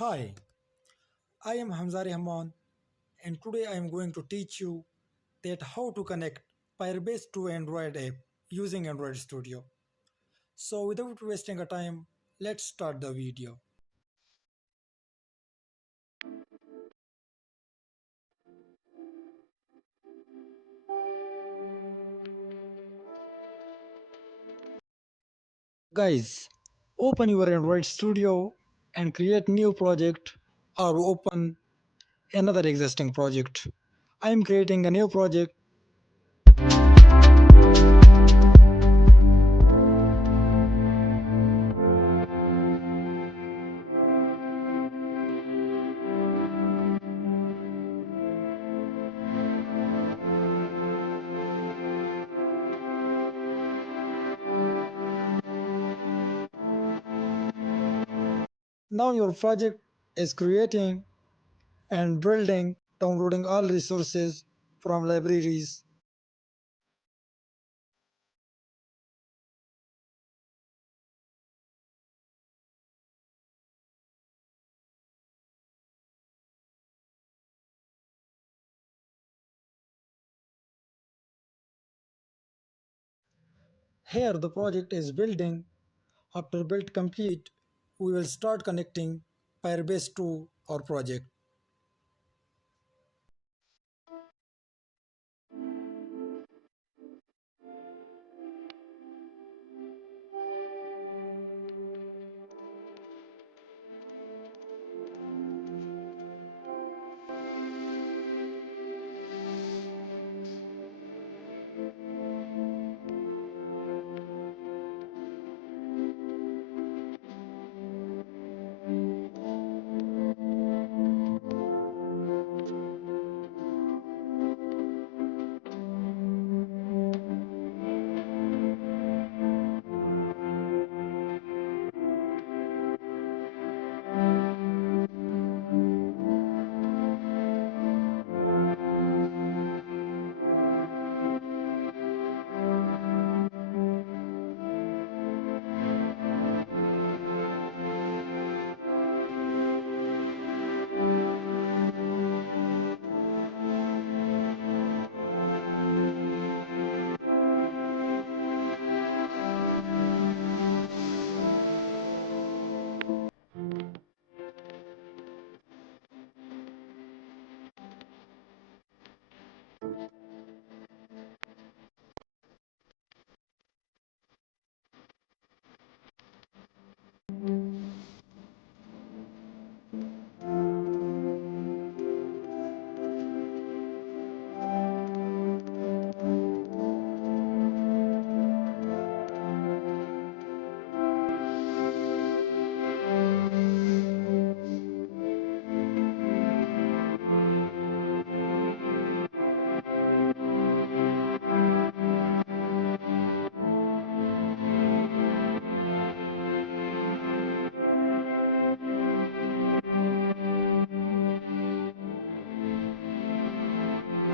Hi, I am Hamzari Haman and today I am going to teach you that how to connect Firebase to Android app using Android Studio. So without wasting a time, let's start the video. Guys, open your Android Studio and create new project or open another existing project. I am creating a new project. Now your project is creating and building, downloading all resources from libraries. Here the project is building. After build complete, we will start connecting Firebase to our project.